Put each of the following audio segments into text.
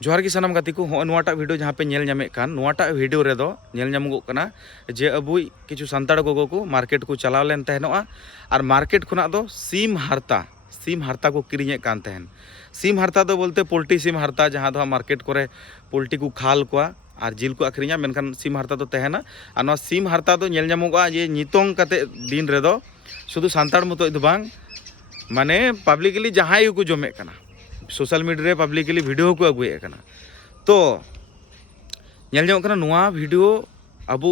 जोहार की सानाम गाती को नोटा वीडियो जहाँ पे नेल नामे कान नोटा वीडियो रे दो नेल नामगोग कना जे अबुई किछु सांताड़ गोगो को मार्केट को चलाव लेन तहनोआ और मार्केट खुना दो सीम हारता को किरिñे कान तहन सीम हारता दो बोलते पोल्ट्री सीम हारता जहाँ दो मार्केट करे पोल्ट्री को खाल को और जिल को आखरिñा मेनखान सीम हारता दो तहना और नोआ सीम हारता दो नेल नामोगा जे नितोंग कते दिन रे दो शुधु सांताड़ मतो दो बांग माने पब्लिकली जहाँ को जमे कना सोशल मीडिया रे पब्लिकली वीडियो को अगुए कना तो नेल जामोग कना नोआ वीडियो अबु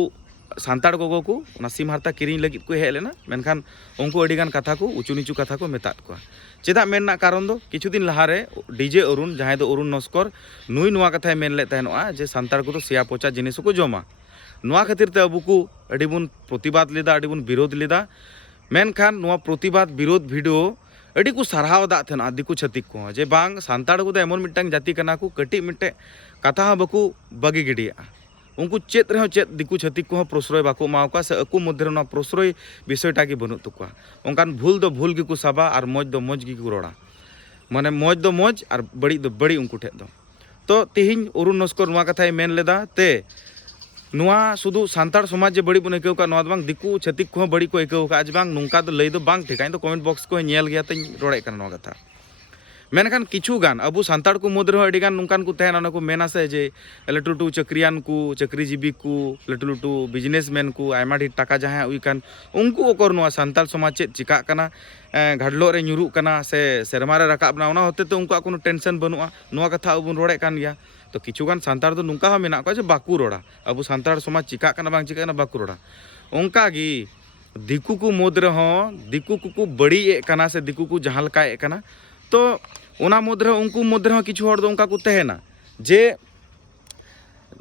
सांताड़ गोगो को ना सीम हारता किरिñ लगित को हेज लेना मेनखान उनको अडिगान कथा को उचु नीचु कथा को मेताद को चेदा मेनना कारण दो किछु दिन लहारे डीजे अरुण जहाँ दो अरुण नस्कर नुई नोआ कथाय मेन ले तहनोआ जे सांताड़ को सेया पोचा जिनिस को जमा नोआ खातिर ते अबु को अडिबुन प्रतिबाद लेदा अडिबुन विरोध लेदा मेनखान नोआ प्रतिबाद विरोध वीडियो अड़ी को साराव दा थे दिकू छतिक को जे बांग सांताड़ को एमन मिट्टांग जाति कना को कटी मिट्टे कथा हाँ बाकू बगी गिडिया उनको चेत रहे चेत दिकू छतिक को प्रश्रय बाको मावका से अकु मध्य ना प्रश्रय विषयटा की बनू तकुआ उनकान भूल दो भूल गी को साबा और मौज दो मौज गी को रोड़ा माने मौज दो मौज और बड़ी दो बड़ी उनको ठे दो तो तिहिñ अरुण नस्कर नोआ कथाय मेन लेदा ते नोआ शुधु सांताड़ समाज जे बड़ी बन आइकाव का नोआ बांग दिकू छतिक को बड़ी को आइकाव का आज बांग नुंका दो लई दो बांग ठिका तो कमेंट बॉक्स को नेल गया तई रोड़े कना नोआ कथा मेनखान किछु गान अबु सांताड़ को मुद्रे अड़ी गान नुंकान को तहना को मेना से जे लटू लटू चक्रियान को चक्रीजीवी को लटू लटू बिजनेसमैन को आयमा ढेर टाका जहाँ उइकान उनको ओकर नोआ सांताड़ समाज चेत चिका कना घाडलो रे nyuruग कना से सेरमा रे राकाब ना ओना होते तो उनको कोनो टेंशन बनुआ नोआ कथा अबुन रोड़े कान गया तो किछुगान सांताड़ दो नुंका मेना को जे बाकू रोड़ा अबु सांताड़ समाज चिका कना बांग चिका ना बाकू रोड़ा उनका गी दिकू को मुद्रे हो दिकू को बड़ी कना से दिकू को जहाँ लकाए कना तो ओना मुद्रे उनको मुद्रे हो किछु हर दो उनका को तहना जे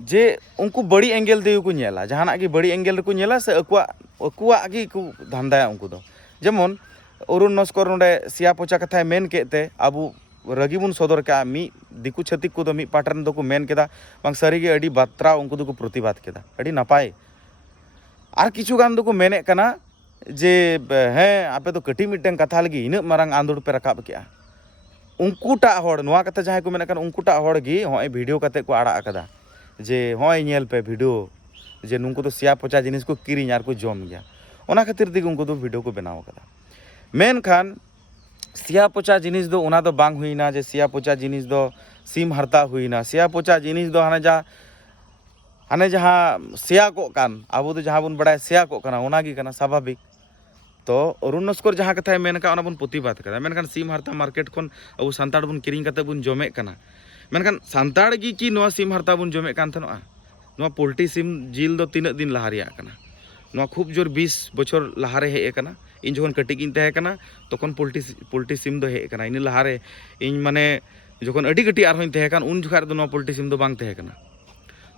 जे उनको बड़ी एंगल दे को नेला जहाना की बड़ी एंगल को नेला से अकुआ की को धांदाया उनको दो जेमन अरुण नस्कर नोडे सिया पोचा कथा मेन केते अबु रगी बुन सदर का मी दिकू छतिक को मी पाटरन दो को मेन केदा बांग सारीगे अडी बात्रा उनको दो को प्रतिबाद केदा अडी नपाय आर किछु गान दो को मेने कना जे हैं आपे तो कटी मिटन कथा लगी इन मारंग आंदोड़ पे रकाब किया उनकुटा हड़ नोआ कथा जहाँ को मेना कन उनकुटा हड़ गी होय वीडियो कते को आड़ा अकदा जे होय नेल पे वीडियो जे नुनको तो सिया पोचा जिनिस को किरिñ आर को जम गया ओना खातिर दिग उनको तो वीडियो को बनाव कदा मेनखान सिया पोचा जिनिस दो ओना दो बांग हुईना जे सिया पोचा जिनिस दो सीम हारता हुईना सिया पोचा जिनिस दो हाने जहाँ सिया को कान आबो तो जहाँ बुन बड़ा सिया को काना ओना गी काना स्वाभाविक तो अरुण नस्कर जहाँ कथा मेन का बन प्रतिबाद कदा मेनखान सीम हारता मार्केट खन अब सांताड़ बन किरिñ कते बन जमे कना मेनखान सांताड़ गी की नोआ सीम हारता बन जमे कान थनोआ नोआ पोल्ट्री सीम जिल दो तीन दिन लहा रिया कना नोआ खूब जोर 20 बछर लहारे हे कना इन जखन कटी गिन तहे कना तखन पोल्ट्री सीम दो हे कना इन लहारे इन माने जखन अडी कटी आर होइन तहे कान उन जुखार दो नोआ पोल्ट्री सीम दो बांग तहे कना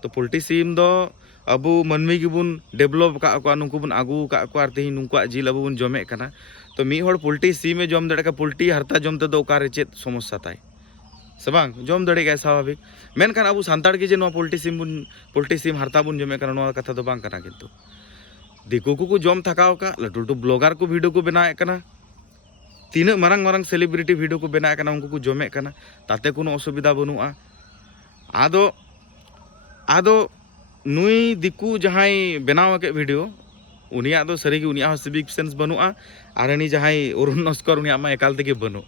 तो पोल्ट्री सीम दो अबु मनमी गिबुन डेवलप का को नुंकु बुन आगु का को आर तेहि नुंकुआ जिल अबु बुन जमे कना तो मी हड़ पोल्ट्री सीम जम दड़े का पोल्ट्री हारता जम ते दो ओकारे चेत समस्या ताई से बांग जम दड़े गए स्वाभाविक मेनखान अबु सांताड़ के जे नो पोल्ट्री सीम हारता बुन जमे कना नो कथा दो बांग कना किंतु दिकू को जम थकाव का लटू लटू ब्लॉगर को वीडियो को बनाए कना तीन मारंग मारंग सेलिब्रिटी वीडियो को बनाए कना उनको को जमे कना ताते कोनो असुविधा बनुआ आदो आदो नुई दिकू जहाँ बनाव के वीडियो उनिया दो सरीगे उनिया सिविक सेंस बनुआ और हनी जहाँ अरुण नस्कर उनिया मा एकाल तेगे बनु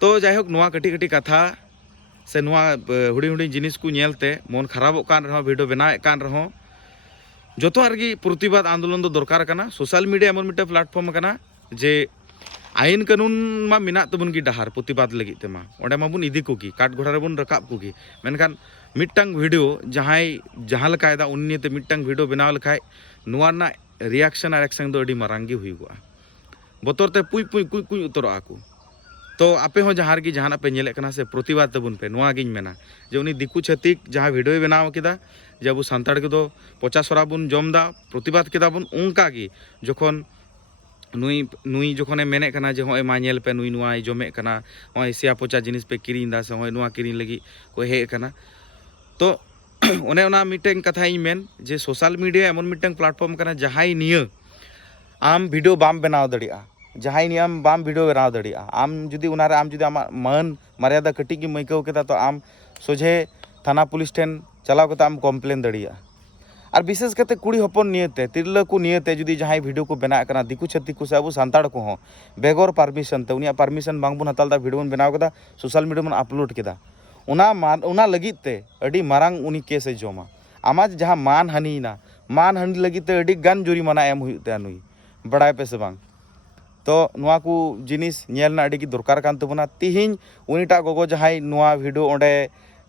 तो जायहोक नोआ कटी कटी कथा से नोआ हुडी हुडी जिनिस को नेलते मन खराबो कान रहो वीडियो बनाए कान रहो जोतो आरगी प्रतिबाद आंदोलन दो दरकार कना सोशल मीडिया एमन मिटे प्लेटफॉर्म कना जे आईन कानून मा मिना तबन की डहार प्रतिबाद लगी तेमा ओंडे माबुन इदी कोगी काट घोड़ा रे बुन रकाब कोगी मेनखान मिट्टांग वीडियो जहाँ लकायदा उन्नीते मिट्टांग वीडियो बनाव लखाय नोआ ना रिएक्शन और एक्शन दो अडी मारांगी हुईगोआ बतर ते पुई पुई कुई कुई उतरो आको तो आपे हो जहाँ की जहाँ पे नेले कना से प्रतिबाद तबुन पे नोआ गिन मेना जे उनी दिकू छतिक जहाँ वीडियो बनाव केदा जे अबु सांताड़ के दो पोचा सरा बुन जमदा प्रतिबाद केदा बुन उनका गी जखन नुई जखने मेने कना जे होय मा नेल पे नुई नुआ जमे कना होय सिया पोचा जिनिस पे किरिñ दा से होय नुआ किरिñ लगी को हे कना तो ओने ओना मिटें कथा इन मेन जे सोशल मीडिया एमन मिटें प्लेटफॉर्म कना जहाँ निये आम वीडियो बाम बनाव दड़िया जहाँ निये आम बाम वीडियो बनाव दड़िया आम जुदी उनारे आम जुदी आमा मन मर्यादा कटिक गिम आइकाव केदा तो आम सोझे थाना पुलिस ठेन चलाव कते आम कमप्लेन दाड़िया और विशेष करते कुड़ी हपन नियते तिरला को नियते जुदी जहां वीडियो को बना करना दिकु छत्ती को से अब सांताड़ को हो बेगर परमिशन ते उनिया परमिशन बांग बन हताल दा वीडियो बन बनाव कदा सोशल मीडिया बन अपलोड केदा उना लगित ते अडी मारांग उनी केस ए जोमा आमाज जहां मान हानि ना मान हानि लगित ते अडी गान जुरिमाना एम हुई नुई बड़ाय पे से बांग तो नुआ को जिनिस नेलना अडी की दरकार कान तबना तिहिं उनीटा गोगो जहां नुआ वीडियो ओंडे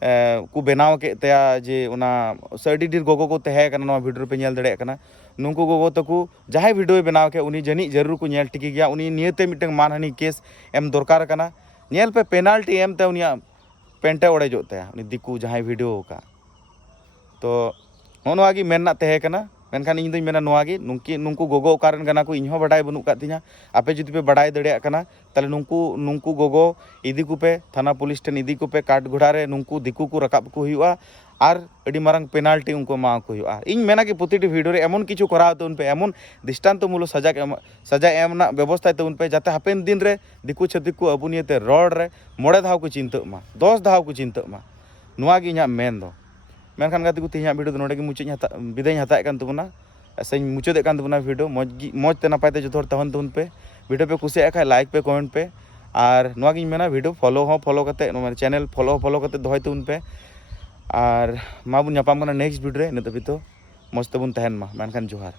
को बनाव के तया जे उना सडी डीर गोगो को तहे कना नुआ वीडियो पे नेल दड़े कना नुंकु गोगो तको जहां वीडियो बनाव के उनी जनी जरूर को नेल टिकी गया उनी नियते मिटंग मानहानि केस एम दरकार कना नेल पे पेनाल्टी एम ते उनिया पेंटे ओड़े जो तया उनी दिकु जहां वीडियो का तो नोनवा गी मेनना तहे कना मेनखान इन दुई मेना नोवागी नुंकु गोगो कारण कना को इनहो बडाय बनु का तिना आपे जुदी पे बडाय दड़िया कना ताले नुंकु गोगो इदी को पे थाना पुलिस टेन इदी को पे काट घोड़ा रे नुंकु दिकु को रकाब को हुआ और अडी मारंग पेनाल्टी उनको मा को हुआ इन मेना कि प्रतिटी वीडियो रे एमन किछु कराव तो उन पे एमन दृष्टांत मूल सजा एमना व्यवस्था तो उन पे जाते हापेन दिन रे दिकु छतिक को अबु नियते रोड रे 9 धाव को चिंता मा 10 धाव को चिंता मा नुआ गी इना मेन दो मेनखान गाती को तिहिया वीडियो नोडे गे मुचाद हता विदाय हता कान तबना से मुचादे कान तबना वीडियो मौज ते नपाय ते जतो तहन तबन पे वीडियो पे कुसिया खाय लाइक पे कमेंट पे और नुआ गिन मेना वीडियो फॉलो करते चैनल फॉलो करते दोहय तबन पे और मा बुन नेक्स्ट वीडियो रे न तबि तो मौज तबन तहन मा मेनखान जोहार।